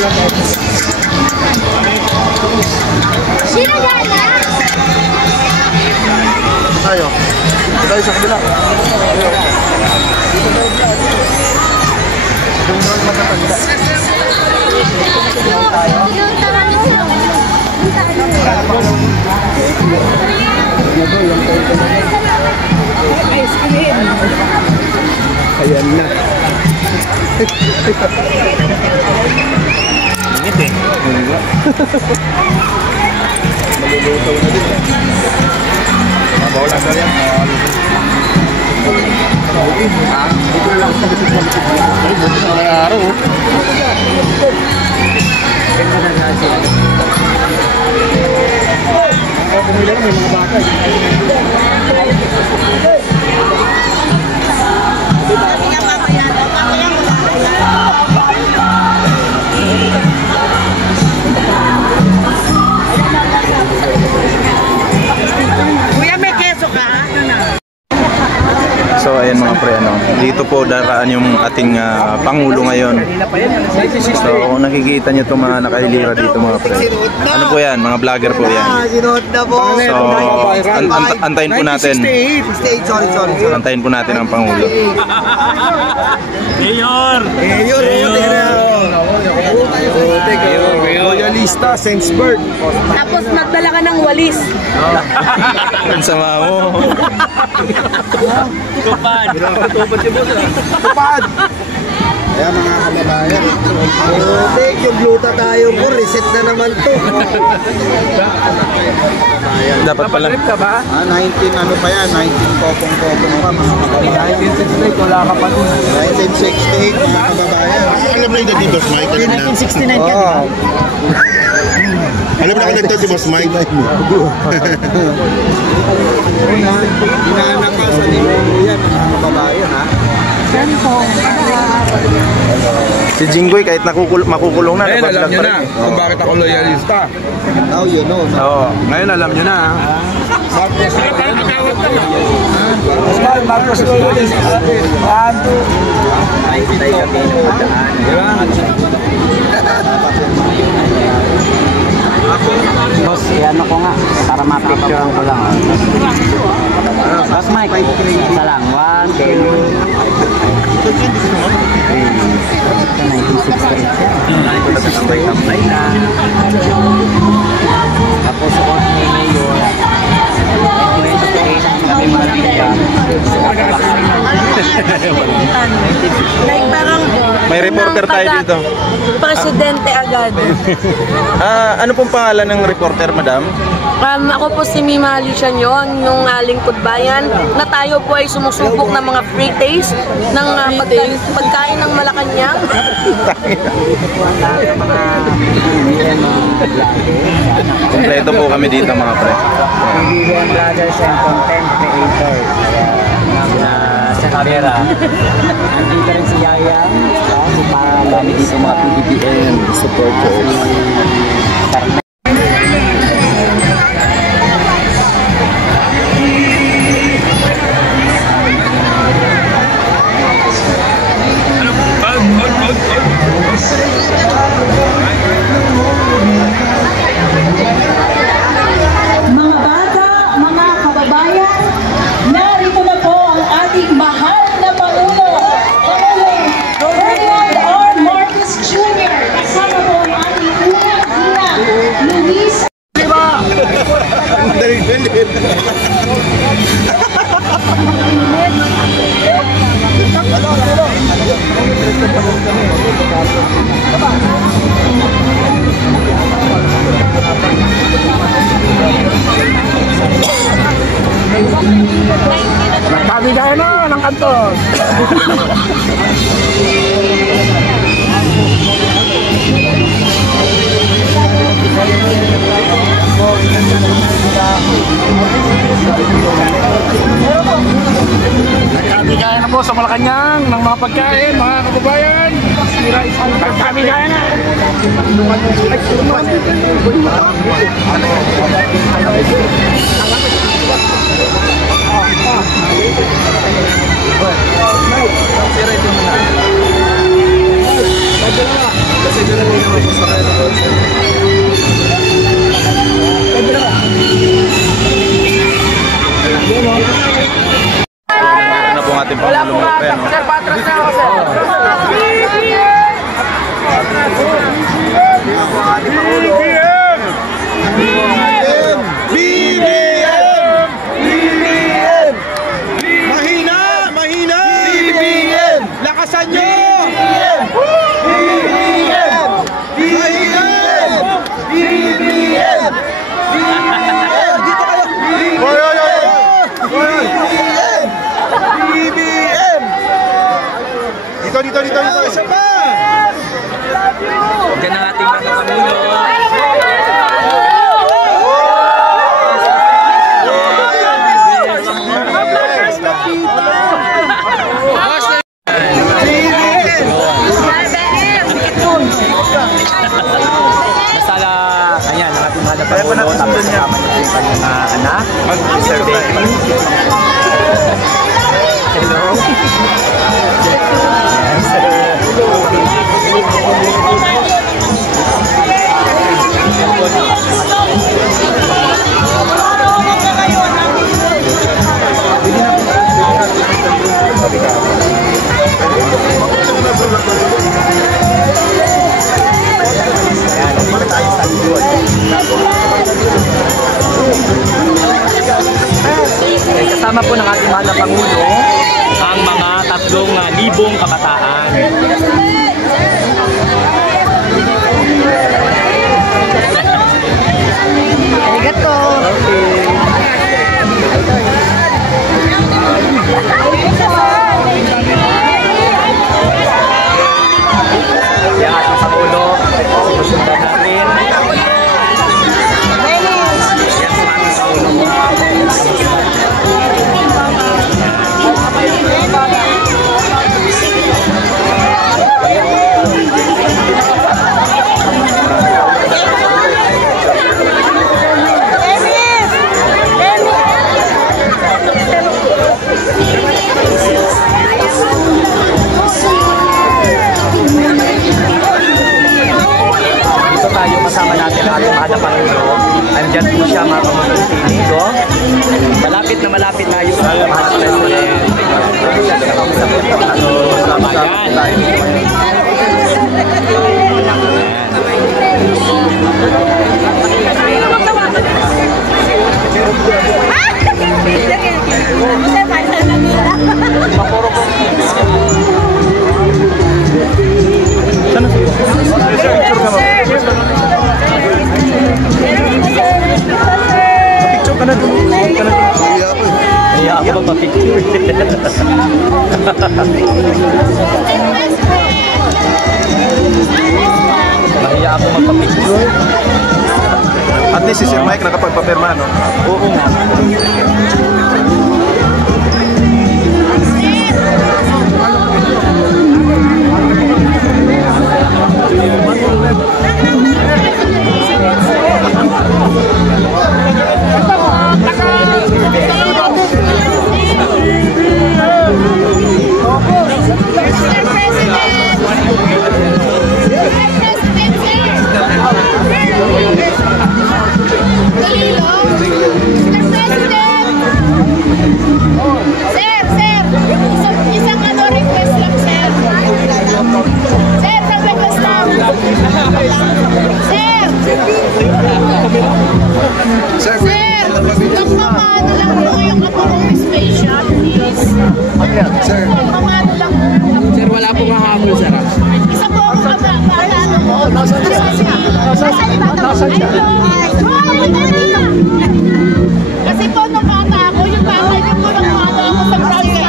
Sino gana? Tayo. Tayo sa kabila. Ice cream. Ayan na. Init eh. Maluluto na din. Mabawalan na yan. Ito lang sa araw. Ganda na kasi. Bumili may mga bata. Kuya, may keso ka? So ayan mga pre, dito po daraan yung ating Pangulo ngayon. So kung nakikita nyo itong mga nakahilira dito mga pre, ano po yan, mga vlogger po yan. So antayin po natin. Antayin po natin ang Pangulo. Mayor! Royalista, Sainsburg. Tapos nagdala ka ng walis. Ang sama mo. Tupad! Tupad! Kaya mga kababayan, yung gluta tayo po, reset na naman to. Dapat pala. 19 ano pa yan, 19 kopong-kopong pa mga kababayan. 1968, wala ka pa dun. 1968 mga kababayan. Alam na yung Boss Mike? 1969 ka, diba? Alam na ako nagtag si Boss Mike? Hinahanap ka sa limulo yan mga kababayan, ha? Si Jinggoy kahit makukulong na. Ngayon alam nyo na kung bakit ako loyalista. Now you know. Oo, ngayon alam nyo na. Marcos loyalista. Boss, ano ko nga, para ma-picturean ko lang. Boss Mike, isa lang. 1, 2, 1968 siya. Tapos ako ni Mayor, 1998, kami mga biya. Like parang May reporter tayo dito. Presidente agad. Ano pong pangalan ng reporter, madam? Ako po si Mima Alicia Nyong, yung lingkod bayan, na tayo po ay sumusubok ng mga free taste ng pagkain ng Malacanang. Kompleto po kami dito mga pre. Pilihan Brothers and Content Creators. Sa kamera. Nandito rin si Yaya. Si Palami dito mga PBBM supporters. Mga bata, mga kababayan, narito na po ang ating mahal na Pangulo, Ferdinand R. Marcos Jr. Kasama po ang ating unang-unang Luis. Nagkabigay na ng kanton. Nagkabigay na po sa Malacanang ng mga pagkain, mga kababayan. Nagkabigay na. Kasi Isa pa! Diyan ang ating mga kamulo. Ayan, ang ating mahal na Pangulo. Tapos kasama niyo yung kanyang anak, Mr. Becky. Hello. Kasama po ng ating mahal na Pangulo ang mga 3,000 kabataan. Arigato. Yung ating Pangulo, sinusundan natin. Kasama natin ang ating mahal na Pangulo. Andyan po siya mga kamulo. Malapit na yung mahal na President. Siya nakausap po ito sa bayan. Picture ka na dun. Iya ako magpa-picture. Mahiya ako magpa-picture. At least si Sir Mike nakapagpapirma, no? Oo nga. Sir, wala pong hahabol, sir. Isa po ako ano mo. Nasaan siya? Kasi po nung bata ako, yung bata niya po nang bata ako sa Brazil.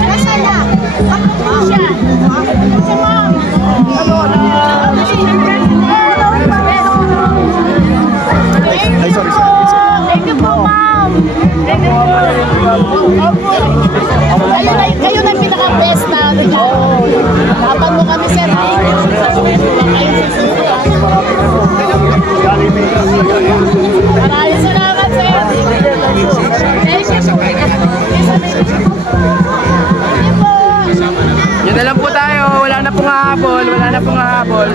Nasaan siya? Siya. Si Ma'am. Ay, sorry. Thank you po, Ma'am. Thank you po. Kayo na yung pinaka-best na laban mo kami, sir. Maraming salamat, sir. Thank you po. Yan na lang po tayo. Wala na pong hahabol. Okay. Wala na pong hahabol.